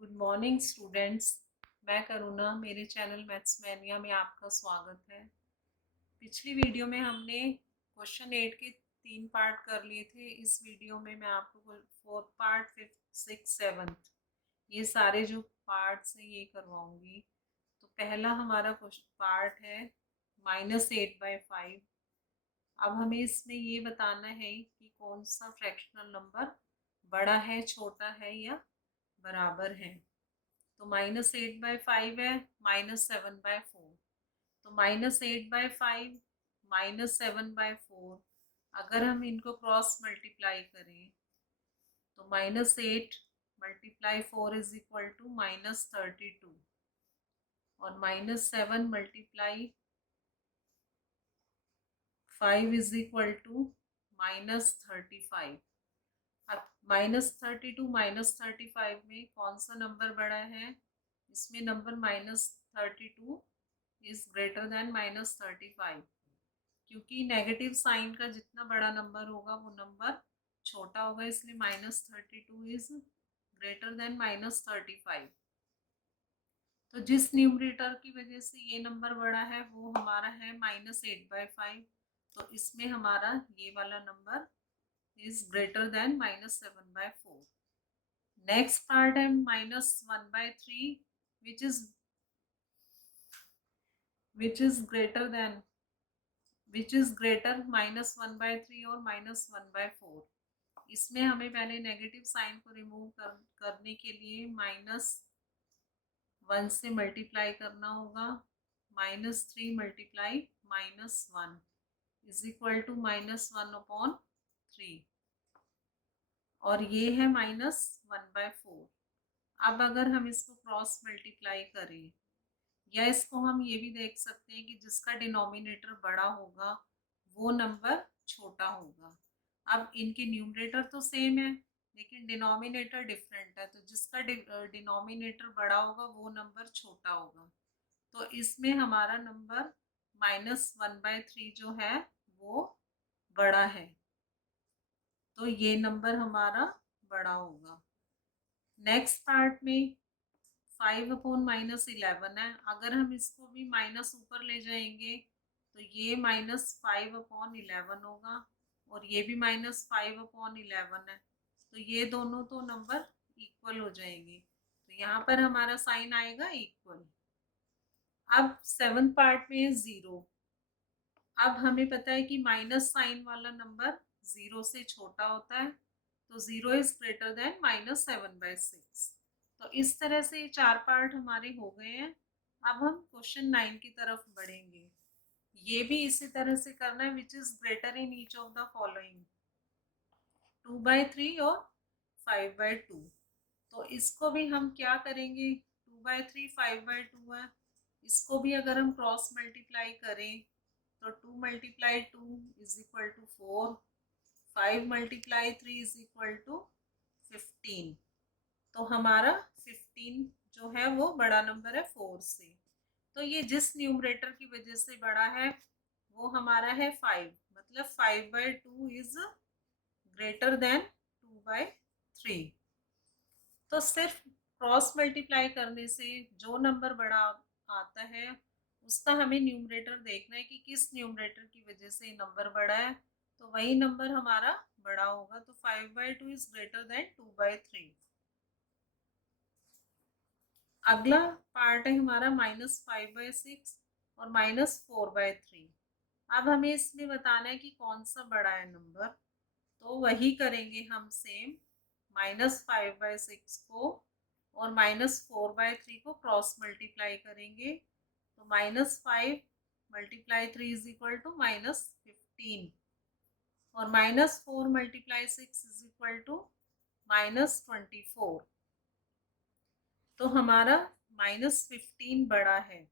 Good morning students. मैं करुणा, मेरे channel maths mania में आपका स्वागत है। पिछली वीडियो में हमने क्वेश्चन 8 के 3 पार्ट कर लिए थे। इस वीडियो में मैं आपको 4th part, 5th, 6th, 7th ये सारे जो पार्ट्स हैं ये करवाऊंगी। तो पहला हमारा क्वेश्चन पार्ट है -8/5। अब हमें इसमें ये बताना है कि कौन सा फ्रैक्शनल नंबर बड़ा है, छोटा है या बराबर है। तो -8/5 है, -7/4। तो -8/5 -7/4 अगर हम इनको क्रॉस मल्टीप्लाई करें तो -8 × 4 = -32 और -7 × 5 = -35। अब -32 -35 में कौन सा नंबर बड़ा है? इसमें नंबर -32 इज ग्रेटर देन -35, क्योंकि नेगेटिव साइन का जितना बड़ा नंबर होगा वो नंबर छोटा होगा, इसलिए -32 इज ग्रेटर देन -35। तो जिस न्यूमरेटर की वजह से ये नंबर बड़ा है वो हमारा है -8/5। तो इसमें हमारा ये वाला number is greater than -7/4। Next part है -1/3 विच इज ग्रेटर देन -1/3 और -1/4। इसमें हमें पहले नेगेटिव साइन को रिमूव करने के लिए -1 से मल्टीप्लाई करना होगा। -3 × -1 = -1/3 और ये है -1/4। अब अगर हम इसको क्रॉस मल्टीप्लाई करें, या इसको हम ये भी देख सकते हैं कि जिसका डिनोमिनेटर बड़ा होगा वो नंबर छोटा होगा। अब इनके न्यूमरेटर तो सेम है लेकिन डिनोमिनेटर डिफरेंट है, तो जिसका डिनोमिनेटर बड़ा होगा वो नंबर छोटा होगा। तो इसमें हमारा नंबर -1/3 जो है वो बड़ा है, तो ये नंबर हमारा बड़ा होगा। नेक्स्ट पार्ट में 5/-11 है। अगर हम इसको भी माइनस ऊपर ले जाएंगे तो ये -5/11 होगा और ये भी -5/11 है। तो ये दोनों तो नंबर इक्वल हो जाएंगे, तो यहाँ पर हमारा साइन आएगा इक्वल। अब 7th पार्ट में 0। अब हमें पता है कि माइनस साइन वाला नंबर 0 से छोटा होता है, तो 0 इज ग्रेटर देन -7/6। तो इस तरह से ये 4 पार्ट हमारे हो गए हैं। अब हम क्वेश्चन 9 की तरफ बढ़ेंगे। ये भी इसी तरह से करना है, which is greater in each of the following 2/3 और 5/2। तो इसको भी हम क्या करेंगे, 2/3 5/2 है, इसको भी अगर हम क्रॉस मल्टीप्लाई करें तो 2 × 2 = 4, 5 × 3 = 15। तो हमारा 15 जो है वो बड़ा नंबर है 4 से। तो ये जिस न्यूमरेटर की वजह से बड़ा है वो हमारा है 5, मतलब 5/2 इज ग्रेटर देन 2/3। तो सिर्फ क्रॉस मल्टीप्लाई करने से जो नंबर बड़ा आता है उसका हमें न्यूमरेटर देखना है कि किस न्यूमरेटर की वजह से नंबर बड़ा है, तो वही नंबर हमारा बड़ा होगा। तो 5/2 इज ग्रेटर देन 2/3। अगला पार्ट है हमारा -5/6 और -4/3। अब हमें इसमें बताना है कि कौन सा बड़ा है नंबर, तो वही करेंगे हम सेम। -5/6 को और -4/3 को क्रॉस मल्टीप्लाई करेंगे, तो -5 × 3 = -15 और -4 × 6 = -24। तो हमारा -15 बड़ा है,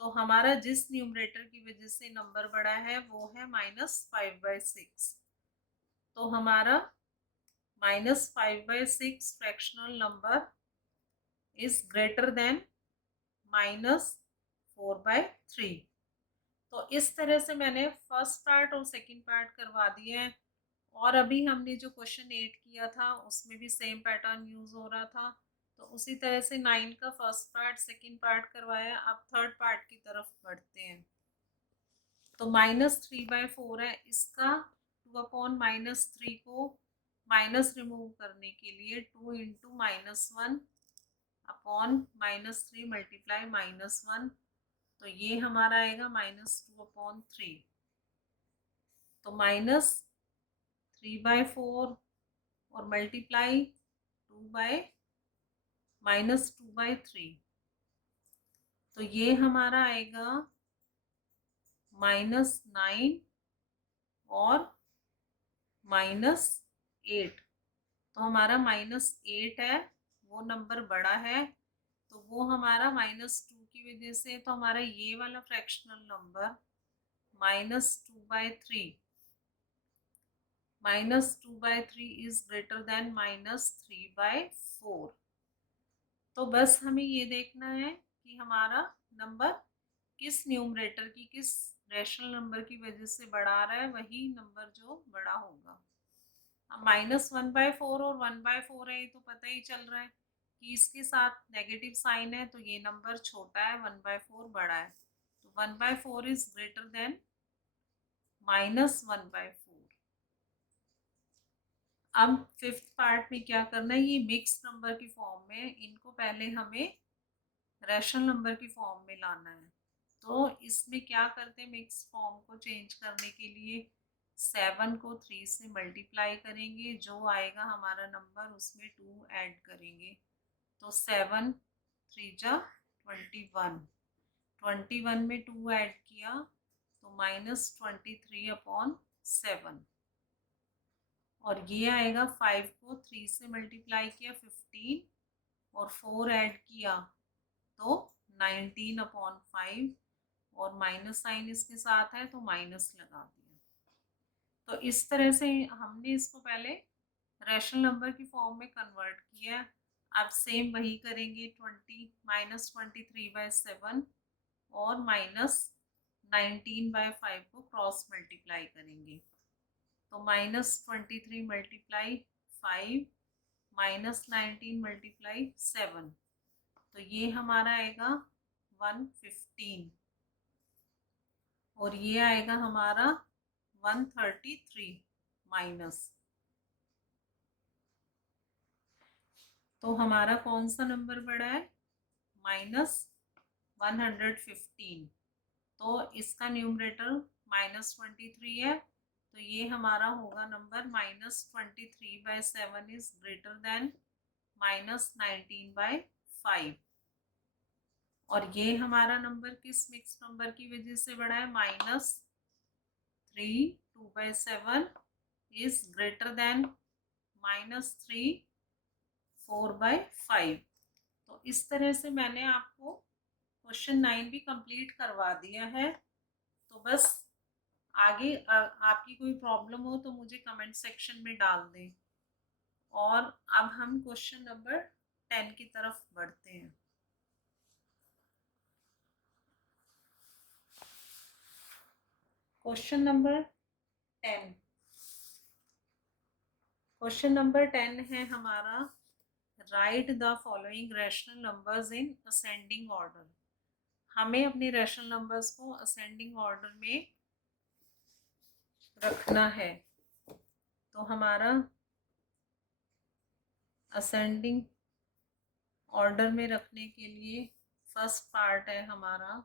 तो हमारा जिस न्यूमरेटर की वजह से नंबर बड़ा है वो है -5/6। तो हमारा -5/6 fractional number is greater than -4/3। तो इस तरह से मैंने फर्स्ट पार्ट और सेकंड पार्ट करवा दिए हैं। और अभी हमने जो क्वेश्चन 8 किया था उसमें भी सेम पैटर्न यूज हो रहा था। तो उसी तरह से 9 का फर्स्ट पार्ट, सेकंड पार्ट करवाया। अब थर्ड पार्ट की तरफ बढ़ते हैं। तो -3/4 है, इसका 2/-3 को माइनस रिमूव करने के लिए 2 इंटू -1 अपॉन -3 मल्टीप्लाई -1, तो ये हमारा आएगा -2/3। तो -3/4 और मल्टीप्लाई 2/-2/3, तो ये हमारा आएगा -9 और -8। तो हमारा -8 है, वो नंबर बड़ा है, तो वो हमारा -2 की वजह से, तो हमारा ये वाला fractional number -2/3 -2/3 is greater than -3/4। तो बस हमें ये देखना है कि हमारा नंबर किस न्यूमरेटर की, किस रैशनल नंबर की वजह से बड़ा आ रहा है, वही नंबर जो बड़ा होगा। अब -1/4 और 1/4 है, ये तो पता ही चल रहा है कि इसके साथ नेगेटिव साइन है, तो ये नंबर छोटा है, 1/4 बड़ा है। तो 1/4 इज ग्रेटर देन -1/4। अब फिफ्थ पार्ट में क्या करना है, ये मिक्स नंबर की फॉर्म में, इनको पहले हमें रैशनल नंबर की फॉर्म में लाना है। तो इसमें क्या करते हैं, मिक्स फॉर्म को चेंज करने के लिए 7 को 3 से मल्टीप्लाई करेंगे, जो आएगा हमारा नंबर उसमें 2 ऐड करेंगे। तो 7 3 जा 21, 21 में 2 ऐड किया तो -23/7, और ये आएगा 5 को 3 से मल्टीप्लाई किया 15, और 4 ऐड किया तो 19/5, और माइनस साइन इसके साथ है तो माइनस लगा दिया। तो इस तरह से हमने इसको पहले रैशनल नंबर की फॉर्म में कन्वर्ट किया। अब सेम वही करेंगे, -23/7 और -19/5 को क्रॉस मल्टीप्लाई करेंगे। तो -23 मल्टीप्लाई 5 -19 मल्टीप्लाई 7, तो ये हमारा आएगा 115, और ये आएगा हमारा 133 माइनस। तो हमारा कौन सा नंबर बड़ा है, -115। तो इसका न्यूमरेटर -23 है, तो ये हमारा होगा नंबर -23/7 इज ग्रेटर देन -19/5। और ये हमारा नंबर किस मिक्स नंबर की वजह से बड़ा है, -3 2/7 इज ग्रेटर देन -3 4/5। तो इस तरह से मैंने आपको क्वेश्चन 9 भी कंप्लीट करवा दिया है। तो बस आगे आपकी कोई प्रॉब्लम हो तो मुझे कमेंट सेक्शन में डाल दें। और अब हम क्वेश्चन नंबर 10 की तरफ बढ़ते हैं। क्वेश्चन नंबर 10, क्वेश्चन नंबर 10 है हमारा, right the following rational numbers in ascending order. हमें अपने रैशनल नंबर्स को असेंडिंग ऑर्डर में रखना है। तो हमारा असेंडिंग ऑर्डर में रखने के लिए फर्स्ट पार्ट है हमारा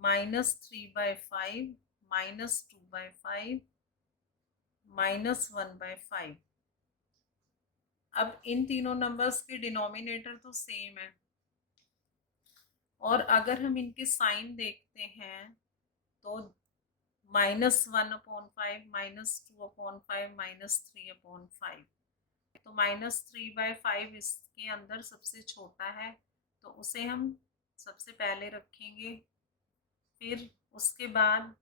-3/5 -2/5 -1/5। अब इन तीनों नंबर्स के डिनोमिनेटर तो सेम है, और अगर हम इनके साइन देखते हैं तो -1/5 -2/5 -3/5। तो -3/5 इसके अंदर सबसे छोटा है, तो उसे हम सबसे पहले रखेंगे। फिर उसके बाद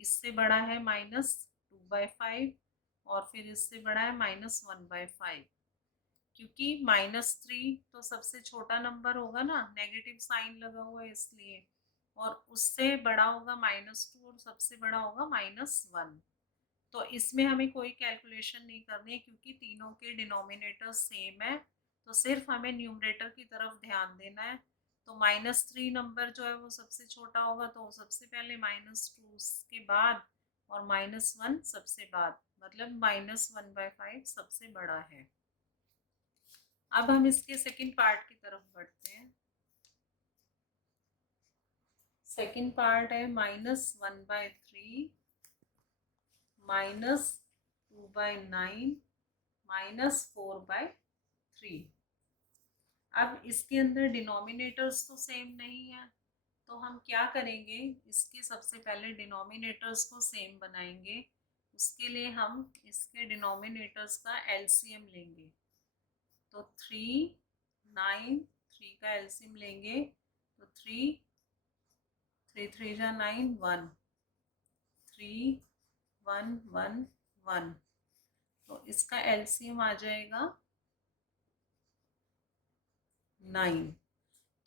इससे बड़ा है -2/5, और फिर इससे बड़ा है -1/5। क्योंकि -3 तो सबसे छोटा नंबर होगा ना, नेगेटिव साइन लगा हुआ है इसलिए, और उससे बड़ा होगा -2, और सबसे बड़ा होगा -1। तो इसमें हमें कोई कैलकुलेशन नहीं करनी है, क्योंकि तीनों के डिनोमिनेटर सेम है। तो सिर्फ हमें न्यूमरेटर की तरफ ध्यान देना है। तो -3 नंबर जो है वो सबसे छोटा होगा, तो सबसे पहले -2 के बाद और -1 सबसे बाद, मतलब -1/5 सबसे बड़ा है। अब हम इसके सेकंड पार्ट की तरफ बढ़ते हैं। सेकंड पार्ट है -1/3 -2/9 -4/3। अब इसके अंदर डिनोमिनेटर्स तो सेम नहीं है, तो हम क्या करेंगे, इसके सबसे पहले डिनोमिनेटर्स को सेम बनाएंगे। उसके लिए हम इसके डिनोमिनेटर्स का एलसीएम लेंगे। तो 3 9, 3 का एलसीएम लेंगे तो 3 3 3 जा 9 1 3 1 1 1। तो इसका एलसीएम आ जाएगा 9।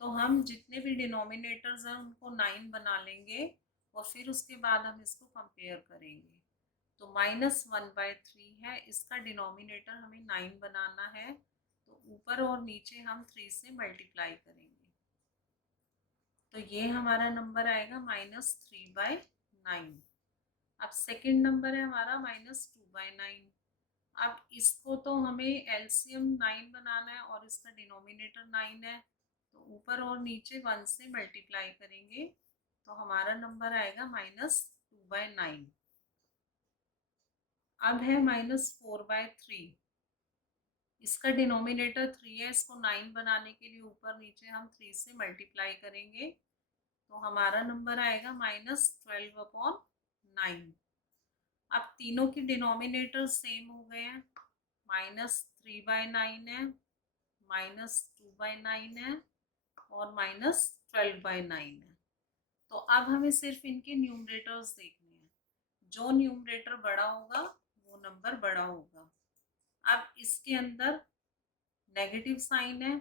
तो हम जितने भी डिनोमिनेटर्स हैं उनको 9 बना लेंगे और फिर उसके बाद हम इसको कंपेयर करेंगे। तो -1/3 है, इसका डिनोमिनेटर हमें 9 बनाना है, तो ऊपर और नीचे हम 3 से मल्टीप्लाई करेंगे। तो ये हमारा नंबर आएगा -3/9। अब सेकंड नंबर है हमारा -2/9। अब इसको तो हमें एलसीएम 9 बनाना है और इसका डिनोमिनेटर 9 है, तो ऊपर और नीचे 1 से मल्टीप्लाई करेंगे, तो हमारा नंबर आएगा -2/9। अब है -4/3। इसका डिनोमिनेटर 3 है, इसको 9 बनाने के लिए ऊपर नीचे हम 3 से मल्टीप्लाई करेंगे, तो हमारा नंबर आएगा -12/9। अब तीनों की डिनोमिनेटर सेम हो गए हैं, -3/9 है, -2/9 है और -12/9 है। तो अब हमें सिर्फ इनके न्यूमरेटर्स देखने हैं। जो न्यूमरेटर बड़ा होगा वो नंबर बड़ा होगा। अब इसके अंदर नेगेटिव साइन है,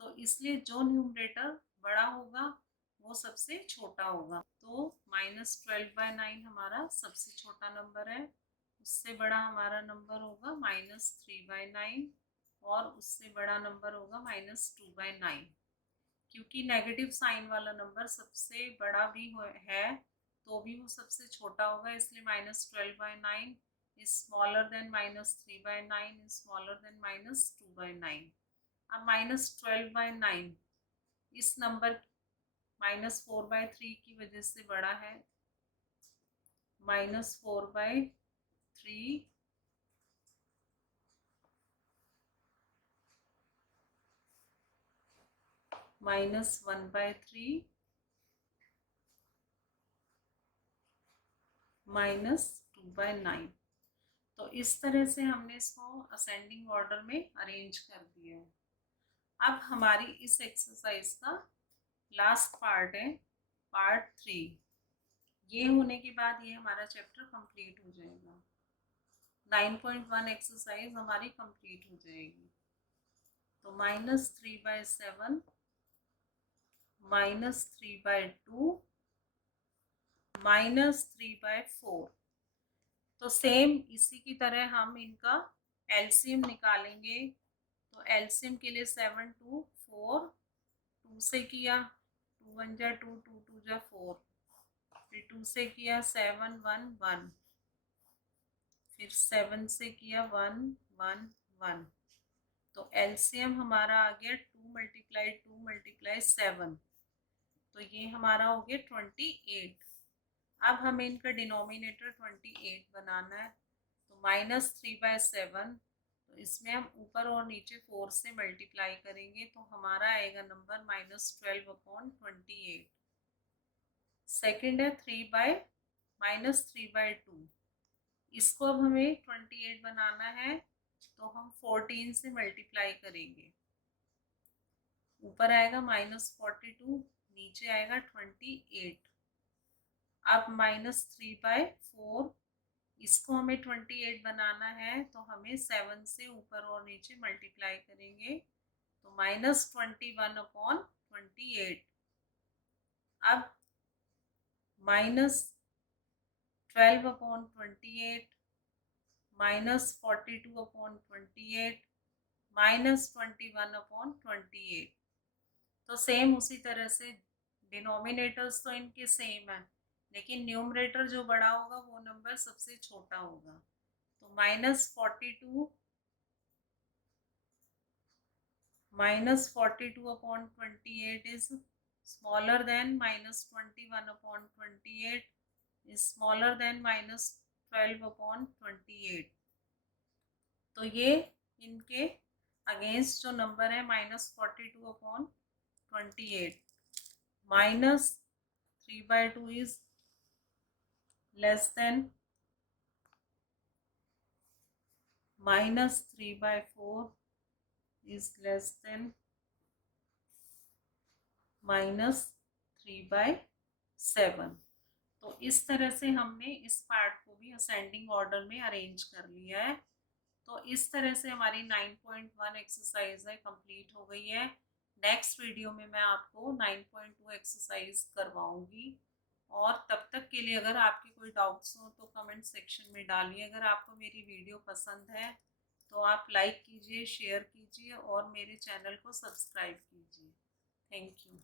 तो इसलिए जो न्यूमरेटर बड़ा होगा वो सबसे छोटा होगा। तो -12/9 हमारा सबसे छोटा नंबर है। उससे बड़ा हमारा नंबर होगा -3/9 और उससे बड़ा नंबर होगा -2/9। क्योंकि नेगेटिव साइन वाला नंबर सबसे बड़ा भी है तो भी वो सबसे छोटा होगा, इसलिए -12/9 is smaller than -3/9 is smaller than -2/9। अब -12/9 इस नंबर -4/3 की वजह से बड़ा है। -4/3 -1/3 -2/9। तो इस तरह से हमने इसको असेंडिंग ऑर्डर में अरेंज कर दिया है। अब हमारी इस एक्सरसाइज का लास्ट पार्ट है, पार्ट 3। ये होने के बाद ये हमारा चैप्टर कंप्लीट हो जाएगा। 9.1 एक्सरसाइज हमारी कंप्लीट हो जाएगी। तो -3/7 -3/2 -3/4। तो सेम इसी की तरह हम इनका एलसीएम निकालेंगे। तो एलसीएम के लिए 7 2 4, 2 से किया 2 1 जा 2, 2 2 जा 4, फिर 2 से किया 7 1 1, फिर 7 से किया 1 1 1। तो एलसीएम हमारा आ गया 2 × 7, तो ये हमारा हो गया 28। अब हमें इनका डिनोमिनेटर 28 बनाना है। तो -3/7, तो इसमें हम ऊपर और नीचे 4 से मल्टीप्लाई करेंगे, तो हमारा आएगा नंबर -12/28। सेकेंड है 3/2। इसको अब हमें 28 बनाना है, तो हम 14 से मल्टीप्लाई करेंगे। ऊपर आएगा -42, नीचे आएगा 28। अब -3/4, इसको हमें 28 बनाना है, तो हमें 7 से ऊपर और नीचे मल्टीप्लाई करेंगे, तो -21/28। अब -12/28 -42/28 -21/28। तो सेम उसी तरह से डिनोमिनेटर्स तो इनके सेम है, लेकिन न्यूमरेटर जो बड़ा होगा वो नंबर सबसे छोटा होगा। तो -42/28 is smaller than -21/28 is smaller than -12/28। तो ये इनके अगेंस्ट जो नंबर है -42/28 -3/2 is less than -3/4 is less than -3/7। तो इस तरह से हमने इस पार्ट को भी असेंडिंग ऑर्डर में अरेंज कर लिया है। तो इस तरह से हमारी 9.1 एक्सरसाइज है कंप्लीट हो गई है। नेक्स्ट वीडियो में मैं आपको 9.2 एक्सरसाइज करवाऊंगी। और तब तक के लिए अगर आपके कोई डाउट्स हो तो कमेंट सेक्शन में डालिए। अगर आपको मेरी वीडियो पसंद है तो आप लाइक कीजिए, शेयर कीजिए और मेरे चैनल को सब्सक्राइब कीजिए। Thank you.